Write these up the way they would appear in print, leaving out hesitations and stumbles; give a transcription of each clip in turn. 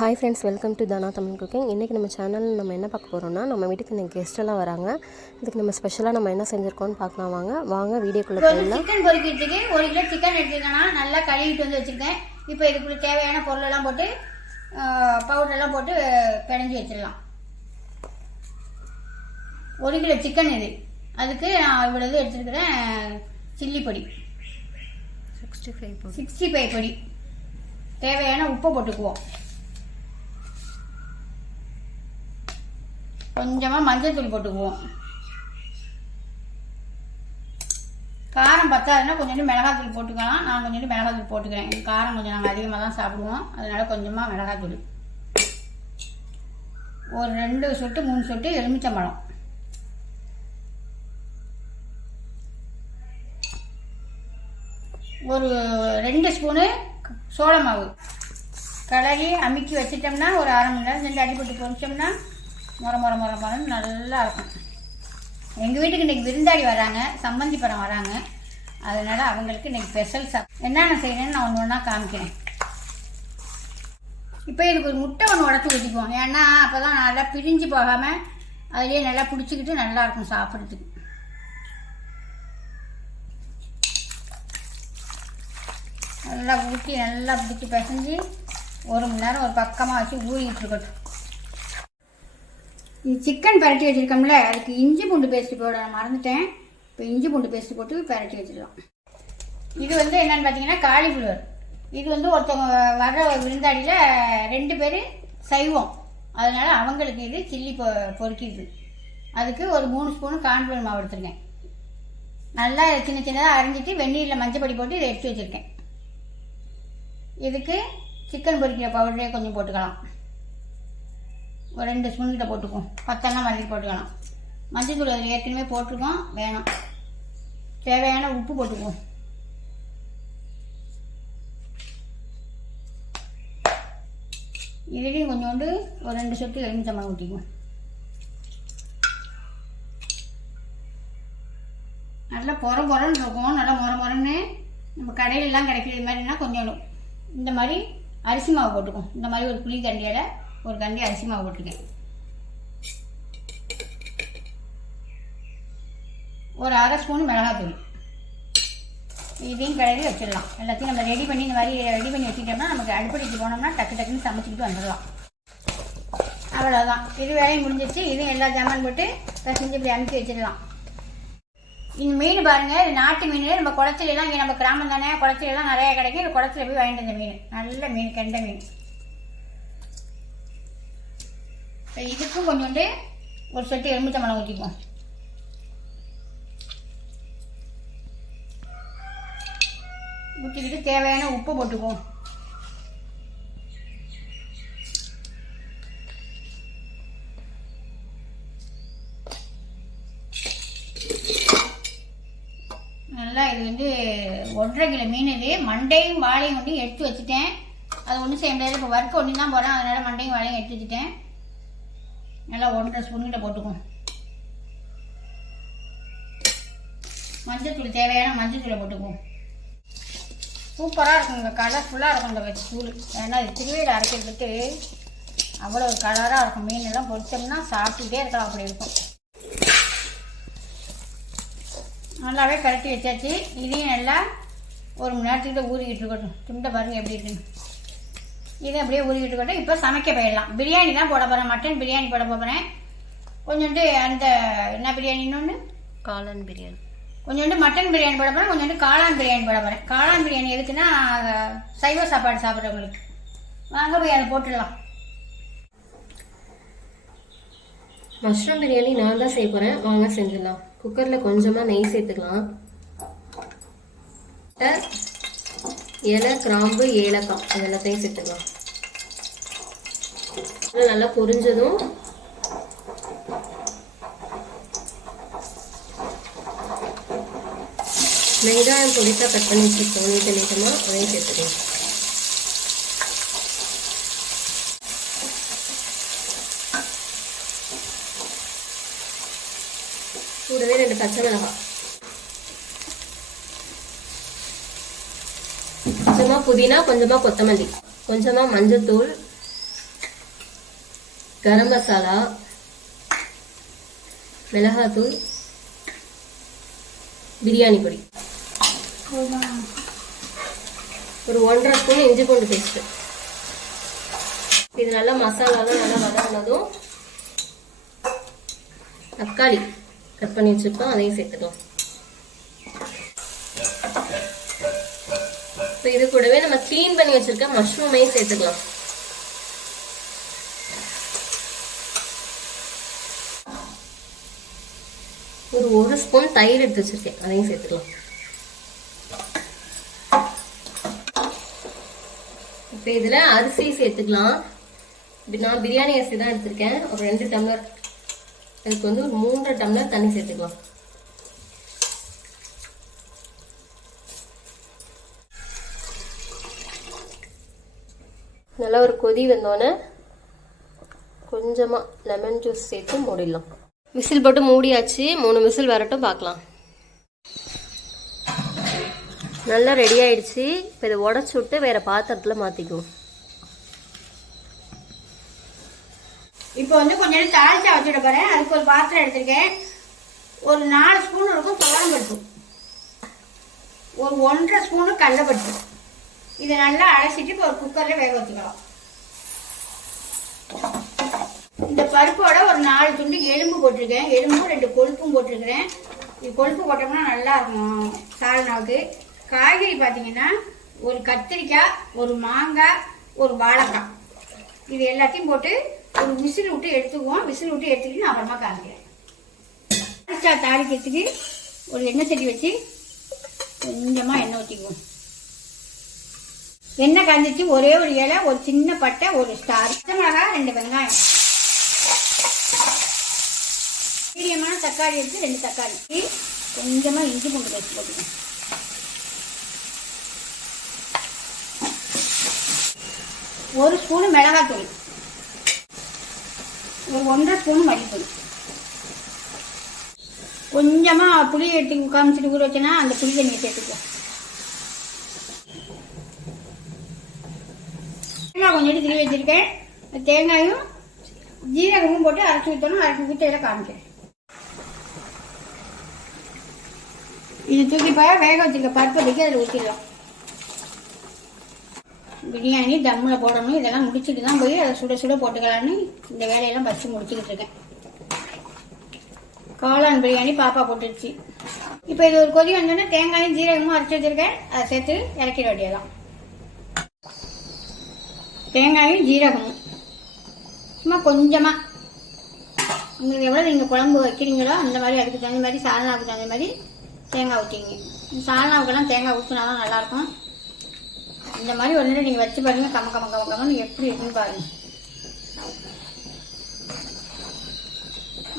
Hi friends, welcome to Dhana Tamil cooking. இன்றைக்கி நம்ம சேனலில் நம்ம என்ன பார்க்க போகிறோம்னா, நம்ம வீட்டுக்கு இன்றைக்கி கெஸ்ட்டெல்லாம் வராங்க. இதுக்கு நம்ம ஸ்பெஷலாக நம்ம என்ன செஞ்சுருக்கோன்னு பார்க்கலாம். வாங்க வீடியோக்குள்ளே போயிடலாம். சிக்கன் பொரிக்கிறதுக்கு 1 கிலோ சிக்கன் எடுத்துக்கன்னா நல்லா கழுவிட்டு வந்து வச்சுருக்கேன். இப்போ இதுக்குள்ள தேவையான பொருளெல்லாம் போட்டு பவுடரெல்லாம் போட்டு பிணைஞ்சி வச்சிடலாம். 1 கிலோ சிக்கன் இது. அதுக்கு நான் இவ்வளவு எடுத்துருக்கிறேன். சில்லி பொடி 65 பொடி, தேவையான உப்பு போட்டுக்குவோம். கொஞ்சமாக மஞ்சள் தூள் போட்டுக்குவோம். காரம் பத்தாதுன்னா கொஞ்சோண்டு மிளகாத்தூள் போட்டுக்கலாம். நான் கொஞ்சோண்டு மிளகாத்தூள் போட்டுக்கிறேன். எங்கள் காரம் கொஞ்சம் நாங்கள் அதிகமாக தான் சாப்பிடுவோம், அதனால கொஞ்சமாக மிளகாத்தூள். ஒரு 2 சொட்டு 3 சொட்டு எலுமிச்சம்பழம், ஒரு 2 ஸ்பூனு சோள மாவு கலரி அமுக்கி வச்சிட்டோம்னா ஒரு அரை மணி நேரம் 2 அடி போட்டு பொரிச்சோம்னா மொரன்னு நல்லா இருக்கும். எங்கள் வீட்டுக்கு இன்றைக்கி விருந்தாடி வராங்க, சம்பந்தி படம் வராங்க. அதனால் அவங்களுக்கு இன்றைக்கி ஸ்பெஷல் என்னென்ன செய்யணும்னு நான் ஒன்று ஒன்றா காமிக்கிறேன். இப்போ இதுக்கு ஒரு முட்டை ஒன்று உடச்சி ஊற்றிக்குவோம். ஏன்னா அப்போ தான் நல்லா பிரிஞ்சு போகாமல் அதுலேயே நல்லா பிடிச்சிக்கிட்டு நல்லாயிருக்கும் சாப்பிட்றதுக்கு. நல்லா ஊற்றி நல்லா பிடிச்சி பிசைஞ்சு 1 மணி நேரம் ஒரு பக்கமாக வச்சு ஊறிக்கிட்டு இருக்கட்டும். இது சிக்கன் பரட்டி வச்சுருக்கோம்ல, அதுக்கு இஞ்சி பூண்டு பேஸ்ட்டு போட மறந்துட்டேன். இப்போ இஞ்சி பூண்டு பேஸ்ட்டு போட்டு பரட்டி வச்சிடலாம். இது வந்து என்னென்னு பார்த்தீங்கன்னா காலிஃப்ளவர். இது வந்து ஒருத்தவங்க வர விருந்தாடியில் 2 பேர் சைவம், அதனால் அவங்களுக்கு இது சில்லி பொரிக்கிது. அதுக்கு ஒரு 3 ஸ்பூனு கார்ன்ஃப்ளவர் மாவு எடுத்துருக்கேன். நல்லா சின்ன சின்னதாக அரைஞ்சிட்டு வெந்நீரில் மஞ்சப்பொடி போட்டு இதை எடுத்து வச்சுருக்கேன். இதுக்கு சிக்கன் பொரிக்கிற பவுடரே கொஞ்சம் போட்டுக்கலாம். ஒரு 2 ஸ்பூன் கிட்ட போட்டுக்குவோம். பத்தெல்லாம் மல்லி போட்டுக்கலாம். மஞ்சள் தூள் அதில் ஏற்கனவே போட்டிருக்கோம், வேணும். தேவையான உப்பு போட்டுக்குவோம். இதுலேயும் கொஞ்சோண்டு ஒரு 2 சொட்டு எலுமிச்சம்பழம் ஊற்றிக்குவோம். நல்லா பொறன்னு இருக்கும். நல்லா மொரன்னு நம்ம கடையிலலாம் கிடைக்கிறது மாதிரினா கொஞ்சம் இந்த மாதிரி அரிசி மாவு போட்டுக்குவோம். இந்த மாதிரி ஒரு புளி கண்டியில் ஒரு கண்டி அரிசி மாவு போட்டிருக்கேன். ஒரு அரை ஸ்பூன் மிளகாத்தூள். இதையும் கடையில் வச்சிடலாம். எல்லாத்தையும் நம்ம ரெடி பண்ணி இந்த மாதிரி ரெடி பண்ணி வச்சுட்டோம்னா நமக்கு அடுப்படிக்கு போனோம்னா டக்குன்னு சமைச்சிக்கிட்டு வந்துடலாம். அவ்வளோதான், இது வேலையும் முடிஞ்சிச்சு. இதையும் எல்லா ஜாமான் போட்டு செஞ்சு இப்படி அமுக்கி வச்சிடலாம். இந்த மீன் பாருங்கள், இது நாட்டு மீன். நம்ம குளத்துலாம் இங்கே நம்ம கிராமம் தானே, குளத்துலாம் நிறையா கிடைக்கும். இந்த குளத்துல போய் வாங்கிட்டு வந்த மீன், நல்ல மீன், கெண்டை மீன். இதுக்கும் கொஞ்சோண்டு ஒரு சொட்டு எலுமிச்சம்பழம் ஊற்றிப்போம். ஊற்றிக்கிட்டு தேவையான உப்பு போட்டுக்குவோம். நல்லா இது வந்து 1.5 கிலோ மீன். இது மண்டையும் வாழையும் ஒன்றையும் எடுத்து வச்சுட்டேன். அது ஒன்றும் செய்ய முடியாது, இப்போ வறுக்க ஒன்று தான் போகிறேன். அதனால் மண்டையும் வாழையும் எடுத்து வச்சுட்டேன். நல்லா 1.5 ஸ்பூன் கிட்ட போட்டுக்குவோம். மஞ்சள் தூள், தேவையான மஞ்சள் தூளை போட்டுக்குவோம். சூப்பராக இருக்குங்க, கலர்ஃபுல்லாக இருக்கும் இந்த தூள். ஏன்னா இது திருவையில் அரைக்கிறதுக்கு அவ்வளோ ஒரு கலராக இருக்கும். மீனெல்லாம் பொரிச்சோம்னா சாப்பிட்டுட்டே இருக்கலாம், அப்படி இருக்கும். நல்லாவே கரட்டி வச்சாச்சு. இதையும் நல்லா 1 மணி நேரத்துக்கிட்ட ஊறிக்கிட்டு இருக்கட்டும். துண்டை பாருங்கள் எப்படி இருக்குன்னு. இதை அப்படியே ஊறிக்கிட்டு இருக்கட்டும். இப்போ சமைக்க போயிடலாம். பிரியாணி தான் போட போகிறேன், மட்டன் பிரியாணி போட போகிறேன். கொஞ்சோண்டு அந்த என்ன பிரியாணி, இன்னொன்று காளான் பிரியாணி, கொஞ்சோண்டு மட்டன் பிரியாணி போட போகிறேன், கொஞ்சோண்டு காளான் பிரியாணி போட போகிறேன். காளான் பிரியாணி எதுக்குன்னா சைவ சாப்பாடு சாப்பிட்றவங்களுக்கு. வாங்க போய் அதை போட்டுடலாம். மஷ்ரூம் பிரியாணி நான் தான் செய்ய போகிறேன், வாங்க செஞ்சிடலாம். குக்கரில் கொஞ்சமாக நெய் சேர்த்துக்கலாம். இலை, கிராம்பு, ஏலக்காய் இது எல்லாத்தையும் சேர்த்துக்கலாம். நல்லா பொரிஞ்சதும் வெங்காயம் பொடிசா கட் பண்ணி வச்சுருக்கோம், நீட்டமாக அதையும் சேர்த்துக்கலாம். கூடவே 2 பச்சை மிளகாய், கொஞ்சமாக புதினா, கொஞ்சமாக கொத்தமல்லி, கொஞ்சமாக மஞ்சத்தூள், கரம் மசாலா, மிளகாத்தூள், பிரியாணி பொடி, ஒரு 1.5 ஸ்பூன் இஞ்சி பூண்டு பேஸ்ட். இது நல்லா மசாலாலாம் நல்லா வதங்கினதும் தக்காளி கட் பண்ணி வச்சுருக்கோம், அதையும் சேர்த்துக்கலாம். இப்போ இது கூடவே நம்ம க்ளீன் பண்ணி வச்சிருக்க மஷ்ரூமையும் சேர்த்துக்கலாம். ஒரு ஸ்பூன் தயிர் எடுத்து வச்சிருக்கேன், அதையும் சேர்த்துக்கலாம். இப்போ இதுல அரிசி சேர்த்துக்கலாம். நான் பிரியாணி அரிசி தான் எடுத்திருக்கேன். ஒரு 2 டம்ளர், அதுக்கு வந்து ஒரு 3 டம்ளர் தண்ணி சேர்த்துக்கலாம். நல்லா ஒரு கொதி வந்தோடனே கொஞ்சமா லெமன் ஜூஸ் சேர்த்து மூடிடலாம். விசில் போட்டு மூடியாச்சு. 3 விசில் வரட்டும், பார்க்கலாம். நல்லா ரெடி ஆயிடுச்சு. இப்போ இதை உடச்சி விட்டு வேற பாத்திரத்துல மாத்திக்குவோம். இப்போ வந்து கொஞ்சம் நேரம் தாளிச்சா வச்சுட போறேன். அதுக்கு ஒரு பாத்திரம் எடுத்திருக்கேன். ஒரு 4 ஸ்பூன் இருக்கும் துவரம்பருப்பு, ஒரு 1.5 ஸ்பூனு கடலைப்பருப்பு. இதை நல்லா அலசிட்டு இப்போ ஒரு குக்கர்ல வேக வச்சுக்கலாம். இந்த பருப்போட ஒரு 4 துண்டு எலும்பு போட்டிருக்கேன். எலும்பும் 2 கொழுப்பும் போட்டிருக்கிறேன். இது கொழுப்பு போட்டோம்னா நல்லா இருக்கும் சால்னாவுக்கு. காய்கறி பார்த்தீங்கன்னா ஒரு கத்திரிக்காய், ஒரு மாங்காய், ஒரு வாழைக்காய், இது எல்லாத்தையும் போட்டு ஒரு விசில் விட்டு எடுத்துக்குவோம். விசில் விட்டு எடுத்துக்கிட்டு நான் அப்புறமா காமிக்கிறேன். தாளிக்கிறதுக்கு ஒரு எண்ணெய் சட்டி வச்சு கொஞ்சமா எண்ணெய் ஊற்றிக்குவோம். எண்ணெய் காஞ்சிச்சு. ஒரே ஒரு இலை, ஒரு சின்ன பட்டை, ஒரு ஸ்டார், பச்சை மிளகாய், 2 வெங்காயம், மீடியமான தக்காளி எடுத்து 2 தக்காளி, கொஞ்சமா இஞ்சி பூண்டு பேஸ்ட் போட்டுக்கணும். ஒரு ஸ்பூனு மிளகாத்தூள், ஒரு 1.5 ஸ்பூன் மல்லித்தூள், கொஞ்சமா புளி எடுத்து காமிச்சிட்டு ஊற வச்சேன்னா அந்த புளி தண்ணியை சேர்த்துக்குவோம். தேங்காய் கொஞ்சம் எடுத்து திருவி வச்சிருக்கேன். தேங்காயும் ஜீரகமும் போட்டு அரைச்சி ஊற்றணும். அரைச்சி ஊற்ற காமிக்கிறேன். இது தூக்கி போய் வேக வச்சிருக்க பருப்பு தூக்கி அதில் ஊற்றிடலாம். பிரியாணி தம்மில் போடணும். இதெல்லாம் முடிச்சுட்டு தான் போய் அதை சுட சுட போட்டுக்கலான்னு இந்த வேலையெல்லாம் ஃபஸ்ட்டு முடிச்சுக்கிட்டு இருக்கேன். காளான் பிரியாணி பாப்பா போட்டுருச்சு. இப்போ இது ஒரு கொதி வந்தோடனே தேங்காயும் ஜீரகமும் அரைச்சி வச்சிருக்கேன், அதை சேர்த்து இறக்கிட வேண்டியதான். தேங்காயும் ஜீரகமும் சும்மா கொஞ்சமாக உங்களுக்கு எவ்வளோ நீங்கள் குழம்பு வைக்கிறீங்களோ அந்த மாதிரி அதுக்கு தகுந்த மாதிரி, சால்னாவுக்கு தகுந்த மாதிரி தேங்காய் ஊற்றிங்க. சால்னாவுக்கெல்லாம் தேங்காய் ஊற்றினா தான் நல்லாயிருக்கும். இந்த மாதிரி ஒரு நேரம் நீங்கள் வச்சு பாருங்கள். கம்மன்னு எப்படி இருக்குன்னு பாருங்கள்.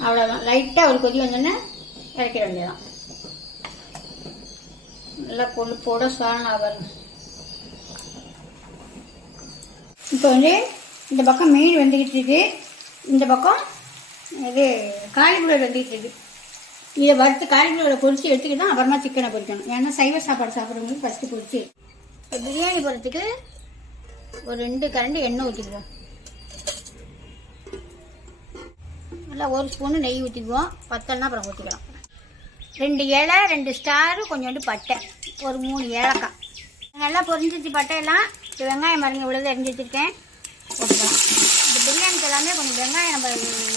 அவ்வளோதான். லைட்டாக ஒரு கொதி வந்தோடனே இறக்கிட வேண்டியதான். நல்லா கொழுப்போட சால்னா பாருங்க. இப்போ வந்து இந்த பக்கம் மீன் வெந்துக்கிட்டு இருக்கு, இந்த பக்கம் இது காலிஃப்ளவர் வெந்துக்கிட்டு இருக்கு. இதை வறுத்து காலிஃப்ளவரை பொரிச்சு எடுத்துக்கிட்டு தான் அப்புறமா சிக்கனை பொரிக்கணும். ஏன்னா சைவ சாப்பாடு சாப்பிட்றவங்களுக்கு ஃபஸ்ட்டு பொரிச்சு. இப்போ பிரியாணி போடுறதுக்கு ஒரு 2 கரண்டி எண்ணெய் ஊற்றிக்குவோம். நல்லா 1 ஸ்பூனு நெய் ஊற்றிக்குவோம். பத்தல்னா அப்புறம் ஊற்றிக்கலாம். 2 இலை, 2 ஸ்டாரு, கொஞ்சோண்டு பட்டை, ஒரு 3 ஏலக்காய். நல்லா பொரிஞ்சிச்சு பட்டையெல்லாம். இப்போ வெங்காயம் மருங்க இவ்வளோ எரிஞ்சு வச்சுருக்கேன், போட்டுக்கலாம். இந்த பிரியாணிக்கு எல்லாமே கொஞ்சம் வெங்காயம், நம்ம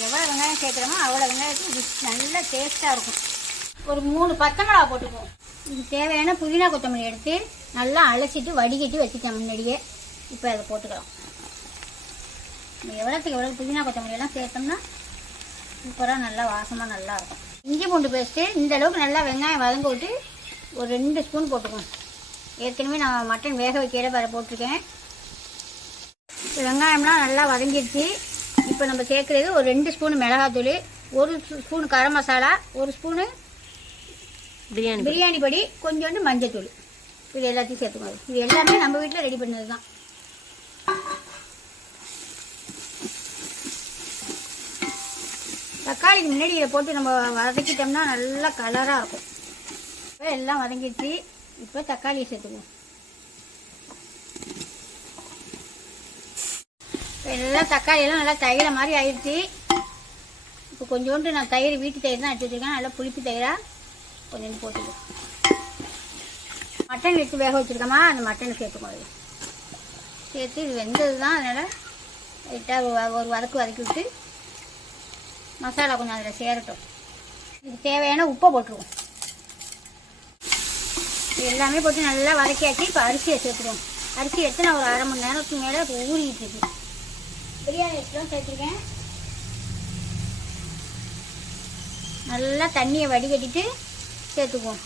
எவ்வளோ வெங்காயம் சேர்க்குறோமோ அவ்வளோ வெங்காயத்துக்கு நல்லா டேஸ்ட்டாக இருக்கும். ஒரு 3 பச்சை மிளகா போட்டுக்குவோம். இது தேவையான புதினா கொத்தமல்லி எடுத்து நல்லா அலசிட்டு வடிகட்டி வச்சுட்டேன் முன்னாடியே. இப்போ அதை போட்டுக்கலாம். எவ்வளோத்துக்கு எவ்வளோ புதினா கொத்தமல்லியெல்லாம் சேர்த்தோம்னா சூப்பராக நல்லா வாசமாக நல்லாயிருக்கும். இஞ்சி பூண்டு பேஸ்ட்டு இந்த அளவுக்கு நல்லா வெங்காயம் வதங்க விட்டு ஒரு 2 ஸ்பூன் போட்டுக்குவோம். ஏற்கனவே நான் மட்டன் வேக வைக்கிற வேறு போட்டிருக்கேன். வெங்காயம்லாம் நல்லா வதங்கிடுச்சு. இப்போ நம்ம சேர்க்குறது ஒரு 2 ஸ்பூன் மிளகாத்தூள், 1 ஸ்பூன் கரம் மசாலா, 1 ஸ்பூனு பிரியாணி பொடி, கொஞ்சோண்டு மஞ்சத்தூள். இது எல்லாத்தையும் சேர்த்துக்கணும். இது எல்லாமே நம்ம வீட்டில் ரெடி பண்ணது தான். தக்காளிக்கு முன்னாடி இதை போட்டு நம்ம வதக்கிட்டோம்னா நல்லா கலராக இருக்கும். இப்போ எல்லாம் வதங்கிடுச்சு. இப்போ தக்காளியை சேர்த்துக்குவோம். எல்லாம் தக்காளியெல்லாம் நல்லா தயிரை மாதிரி ஆயிடுச்சு. இப்போ கொஞ்சோண்டு நான் தயிர் வீட்டு தயிர் தான் எடுத்து வச்சுருக்கேன். நல்லா புளிப்பு தயிராக கொஞ்சோண்டு போட்டுக்கலாம். மட்டன் எடுத்து வேக வச்சுருக்கோமா, அந்த மட்டனை சேர்த்துக்கோங்க. சேர்த்து இது வெந்தது தான், அதனால் லைட்டாக ஒரு வதக்கி விட்டு மசாலா கொஞ்சம் அதில் சேரட்டும். இதுக்கு தேவையான உப்பை போட்டுருவோம். இது எல்லாமே போட்டு நல்லா வதக்கியாச்சு. இப்போ அரிசியை சேர்த்துருவோம். அரிசி எடுத்து நான் ஒரு அரை மணி நேரத்துக்கு மேலே இப்போ ஊறிட்டு இருக்கு. பிரியாணி அரிசிலாம் சேர்த்துருக்கேன். நல்லா தண்ணியை வடிகட்டிட்டு சேர்த்துக்குவோம்.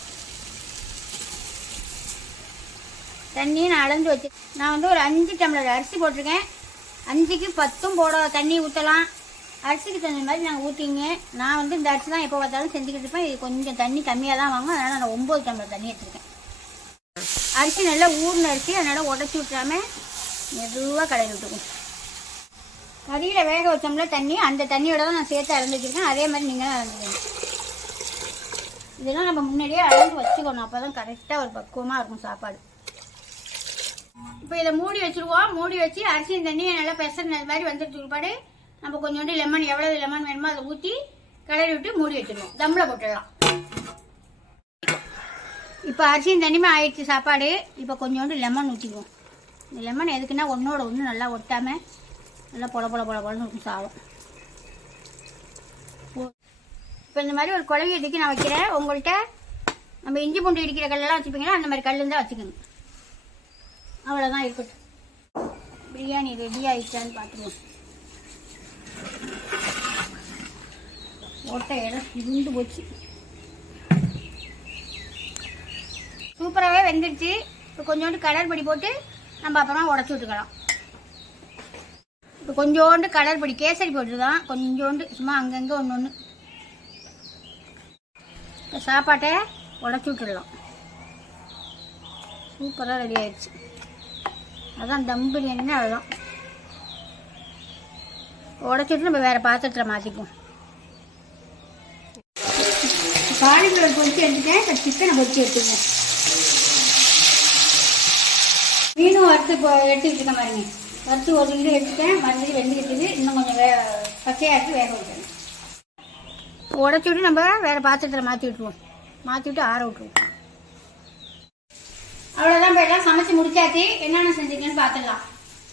தண்ணியை நான் அளந்து வச்சு நான் வந்து ஒரு 5 டம்ளர் அரிசி போட்டிருக்கேன். 5க்கு 10 போட தண்ணி ஊற்றலாம். அரிசிக்கு தகுந்த மாதிரி நாங்கள் ஊற்றிங்க. நான் வந்து இந்த அரிசி தான் எப்போ பார்த்தாலும் செஞ்சுக்கிட்டு இருப்பேன். இது கொஞ்சம் தண்ணி கம்மியாக தான் வாங்கும். அதனால் நான் 9 டம்ளர் தண்ணி எடுத்துருக்கேன். அரிசி நல்லா ஊறின அரிசி, அதனால் உடச்சி விட்டுறாமல் மெதுவாக கடையில் விட்டுக்கும். கறியில் வேக வச்சோம்ல தண்ணி, அந்த தண்ணியோட தான் நான் சேர்த்து அளந்து வச்சுருக்கேன். அதே மாதிரி நீங்களும் அளந்துக்கணும். இதெல்லாம் நம்ம முன்னாடியே அளந்து வச்சுக்கணும். அப்போ தான் கரெக்டாக ஒரு பக்குவமாக இருக்கும் சாப்பாடு. இப்போ இதை மூடி வச்சுருவோம். மூடி வச்சு அரிசி தண்ணியை நல்லா பெசறது மாதிரி வந்துட்டு இருப்பாடு. நம்ம கொஞ்சோண்டு லெமன், எவ்வளவு லெமன் வேணுமோ அதை ஊற்றி கிளறி விட்டு மூடி வச்சுருவோம். தம்மில் போட்டுடலாம். இப்போ அரிசியும் தண்ணியுமே ஆயிடுச்சு சாப்பாடு. இப்போ கொஞ்சோண்டு லெமன் ஊற்றிக்குவோம். இந்த லெமன் எதுக்குன்னா ஒன்றோட ஒன்று நல்லா ஒட்டாமல் நல்லா பொல இருக்கும் சாதம். இப்போ இந்த மாதிரி ஒரு குழவி இடிக்கி நான் வைக்கிறேன். உங்கள்கிட்ட நம்ம இஞ்சி பூண்டு இடிக்கிற கல்லெல்லாம் வச்சுப்பீங்கன்னா அந்த மாதிரி கல் இருந்தால் வச்சுக்கோங்க. அவ்வளோதான் இருக்கட்டும். பிரியாணி ரெடி ஆயிடுச்சான்னு பார்த்துருவோம். ஓட்ட இடம் இருந்து போச்சு. சூப்பராகவே வெந்துடுச்சு. இப்போ கொஞ்சோண்டு கலர் பொடி போட்டு நம்ம அப்புறமா உடச்சி விட்டுக்கலாம். இப்போ கொஞ்சோண்டு கலர் பொடி கேசரி போட்டு தான் கொஞ்சோண்டு சும்மா அங்கங்கே ஒன்று இப்போ சாப்பாட்டை உடச்சி விட்டுடலாம். சூப்பராக ரெடி ஆயிடுச்சு. அதான் தம் பிரியாணின்னு அதுதான். உடச்சிட்டு நம்ம வேறு பாத்திரத்தில் மாற்றிப்போம். காலிஃப்ளவர் பொரிச்சு எடுத்துட்டேன். இப்போ சிக்கனை பொரிச்சு எடுத்துக்குவோம். மீனும் வறுத்து இப்போ எடுத்துக்கிட்டு இருக்க பாருங்க. வறுத்து ஒரு கிலோ எடுத்துட்டேன். மறுபடியும் வெந்துக்கிட்டு இன்னும் கொஞ்சம் பச்சையாக எடுத்து வேக வைக்கணும். உடச்சி விட்டு நம்ம வேறு பாத்திரத்தில் மாற்றி விட்டுருவோம். மாற்றி விட்டு ஆற விட்டுருவோம். அவ்வளோதான். இப்போ எல்லாம் சமைச்சு முடிச்சாச்சு. என்னென்ன செஞ்சுருக்கேன்னு பார்த்துடலாம்.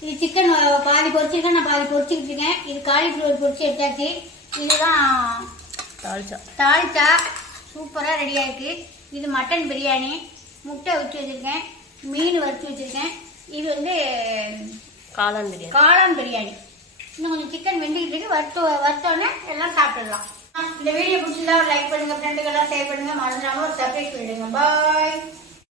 இது சிக்கன் பாதி பொரிச்சிருக்கேன். நான் பாதி பொரிச்சிக்கிட்டு இருக்கேன். இது காலிஃப்ளவர் பொரிச்சு எடுத்தாச்சு. இதுதான் தாளிச்சா சூப்பராக ரெடி ஆகிருக்கு. இது மட்டன் பிரியாணி. முட்டை வச்சு வச்சுருக்கேன். மீன் வறுத்து வச்சுருக்கேன். இது வந்து காளான் பிரியாணி. இன்னும் கொஞ்சம் சிக்கன் வெந்துக்கிட்டு இருக்கு. வறுத்தோன்னே எல்லாம் சாப்பிடலாம். இந்த வீடியோ பிடிச்சிருந்தா ஒரு லைக் பண்ணுங்கள். ஃப்ரெண்டுக்கெல்லாம் ஷேர் பண்ணுங்கள். மறந்துடாமல் ஒரு சப்ஸ்கிரைப் பண்ணிடுங்க. பாய்.